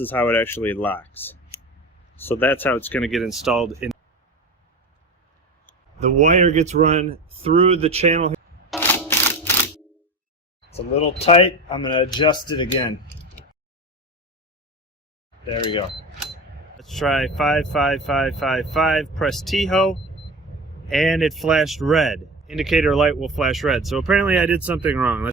this is how it actually locks. So that's how it's going to get installed in. The wire gets run through the channel. It's a little tight. I'm going to adjust it again. There we go. Let's try 55555. Press T-ho, and it flashed red. Indicator light will flash red. So apparently I did something wrong.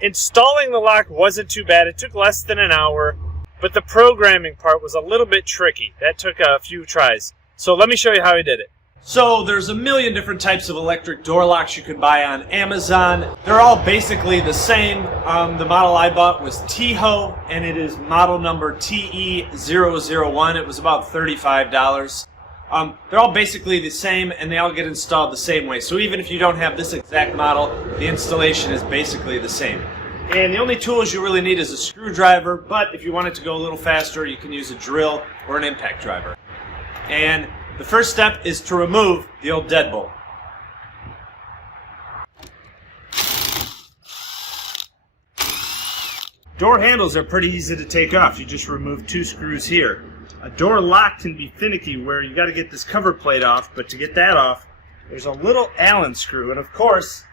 Installing the lock wasn't too bad. It took less than an hour, but the programming part was a little bit tricky. That took a few tries. So let me show you how I did it. So there's a million different types of electric door locks you can buy on Amazon. They're all basically the same. The model I bought was T-ho, and it is model number TE001. It was about $35. They're all basically the same, and they all get installed the same way. So even if you don't have this exact model, the installation is basically the same. And the only tools you really need is a screwdriver, but if you want it to go a little faster, you can use a drill or an impact driver. And the first step is to remove the old deadbolt. Door handles are pretty easy to take off. You just remove 2 screws here. A door lock can be finicky where you got to get this cover plate off, but to get that off, there's a little Allen screw, and of course,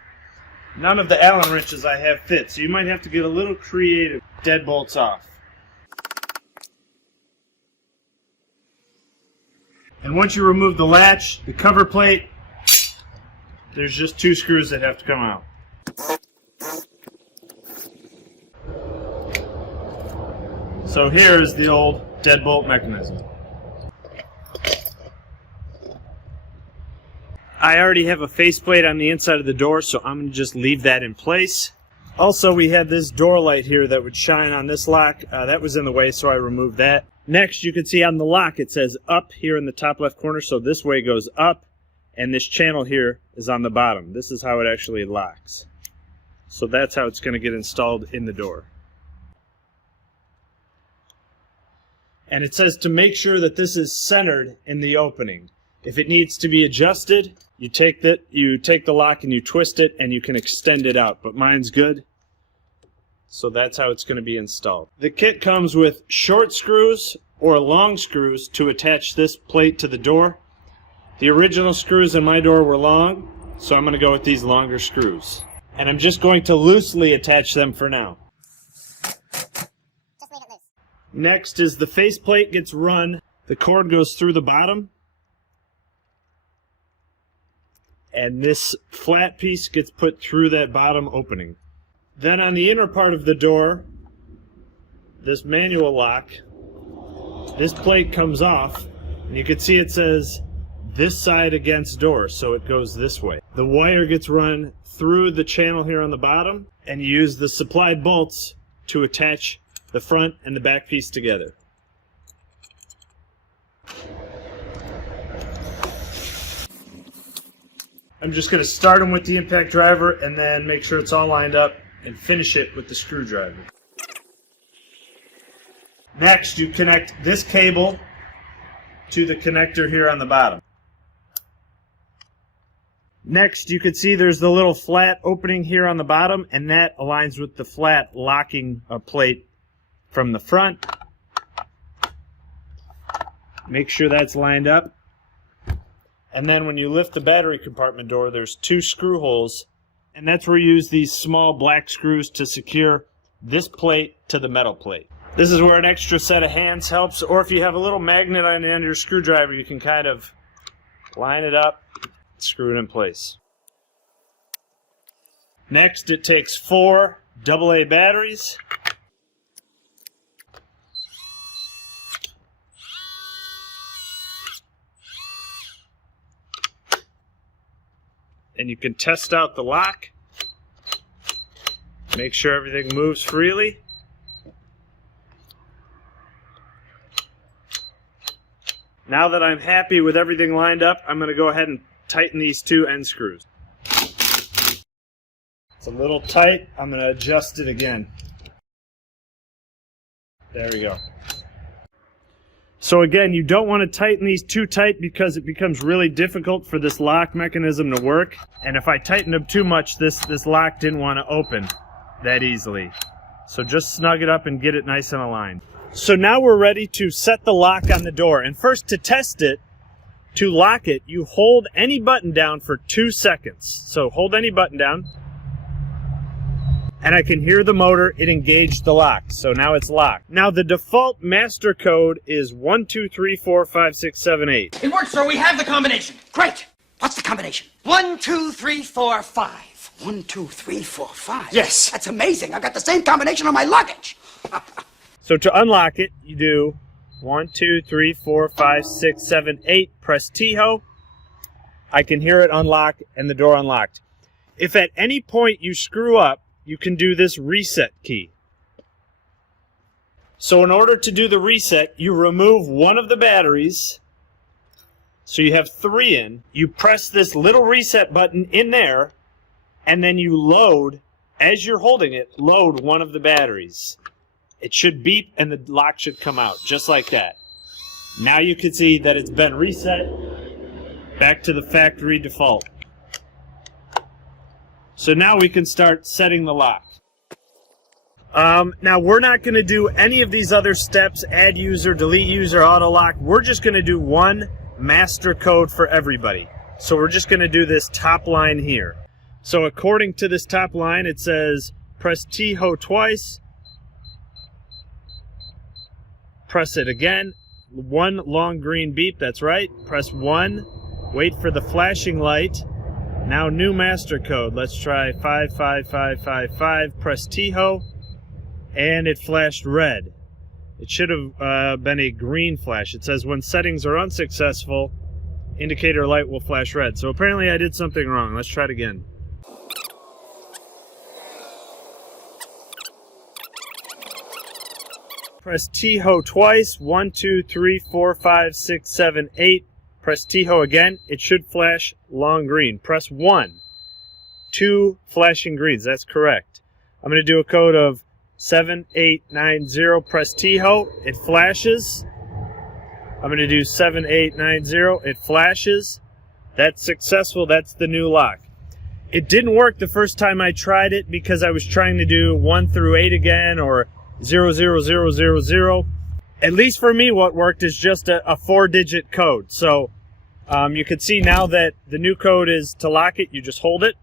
none of the Allen wrenches I have fit, so you might have to get a little creative. Deadbolts off. And once you remove the latch, the cover plate, there's just 2 screws that have to come out. So here's the old deadbolt mechanism. I already have a faceplate on the inside of the door, so I'm going to just leave that in place. Also, we had this door light here that would shine on this lock. That was in the way, so I removed that. Next, you can see on the lock it says up here in the top left corner, so this way goes up, and this channel here is on the bottom. This is how it actually locks. So that's how it's going to get installed in the door. And it says to make sure that this is centered in the opening. If it needs to be adjusted, you take the lock and you twist it, and you can extend it out. But mine's good, so that's how it's going to be installed. The kit comes with short screws or long screws to attach this plate to the door. The original screws in my door were long, so I'm going to go with these longer screws. And I'm just going to loosely attach them for now. Next is the faceplate gets run. The cord goes through the bottom, and this flat piece gets put through that bottom opening. Then on the inner part of the door, this manual lock, this plate comes off, and you can see it says this side against door, so it goes this way. The wire gets run through the channel here on the bottom, and you use the supplied bolts to attach the front and the back piece together. I'm just going to start them with the impact driver and then make sure it's all lined up and finish it with the screwdriver. Next, you connect this cable to the connector here on the bottom. Next, you can see there's the little flat opening here on the bottom, and that aligns with the flat locking plate from the front. Make sure that's lined up. And then when you lift the battery compartment door, there's 2 screw holes, and that's where you use these small black screws to secure this plate to the metal plate. This is where an extra set of hands helps, or if you have a little magnet on the end of your screwdriver, you can kind of line it up, screw it in place. Next, it takes 4 AA batteries. And you can test out the lock. Make sure everything moves freely. Now that I'm happy with everything lined up, I'm going to go ahead and tighten these 2 end screws. It's a little tight. I'm going to adjust it again. There we go. So again, you don't want to tighten these too tight because it becomes really difficult for this lock mechanism to work. And if I tightened them too much, this lock didn't want to open that easily. So just snug it up and get it nice and aligned. So now we're ready to set the lock on the door. And first, to test it, to lock it, you hold any button down for 2 seconds. So hold any button down. And I can hear the motor, it engaged the lock. So now it's locked. Now the default master code is 12345678. It works, sir. We have the combination. Great. What's the combination? 1, 2, 3, 4, 5. 1, 2, 3, 4, 5. Yes. That's amazing. I've got the same combination on my luggage. So to unlock it, you do 1, 2, 3, 4, 5, 6, 7, 8. Press T-ho. I can hear it unlock and the door unlocked. If at any point you screw up, you can do this reset key. So in order to do the reset, you remove one of the batteries. So you have 3 in. You press this little reset button in there, and then you load, as you're holding it, load one of the batteries. It should beep and the lock should come out, just like that. Now you can see that it's been reset back to the factory default. So now we can start setting the lock. Now we're not going to do any of these other steps, add user, delete user, auto lock. We're just going to do one master code for everybody. So we're just going to do this top line here. So according to this top line, it says press T-ho twice. Press it again. 1 long green beep, that's right. Press 1. Wait for the flashing light. Now new master code. Let's try 55555. Press T-ho, and it flashed red. It should have been a green flash. It says when settings are unsuccessful, indicator light will flash red. So apparently I did something wrong. Let's try it again. Press T-ho twice. 1, 2, 3, 4, 5, 6, 7, 8. Press T-ho again. It should flash long green. Press 1. 2 flashing greens. That's correct. I'm going to do a code of 7890. Press T-ho. It flashes. I'm going to do 7890. It flashes. That's successful. That's the new lock. It didn't work the first time I tried it because I was trying to do 1 through 8 again, or 00000. At least for me, what worked is just a 4-digit code. So you can see now that the new code is to lock it, you just hold it.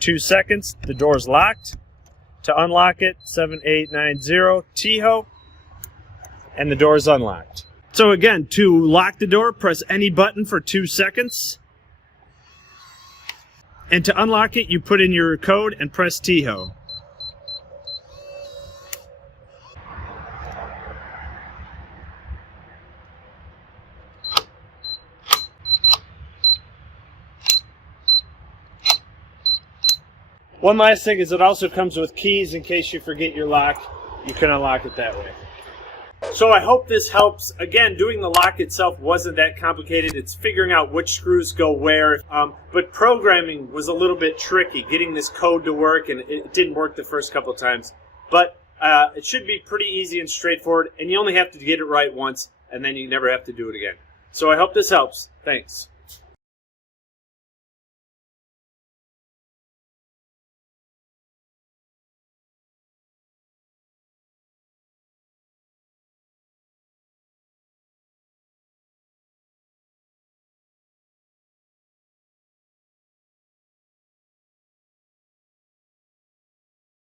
2 seconds, the door's locked. To unlock it, 7890 T-ho, and the door's unlocked. So again, to lock the door, press any button for 2 seconds. And to unlock it, you put in your code and press T-ho. One last thing is it also comes with keys in case you forget your lock. You can unlock it that way. So I hope this helps. Again, doing the lock itself wasn't that complicated. It's figuring out which screws go where. But programming was a little bit tricky, getting this code to work, and it didn't work the first couple of times. But it should be pretty easy and straightforward, and you only have to get it right once, and then you never have to do it again. So I hope this helps. Thanks.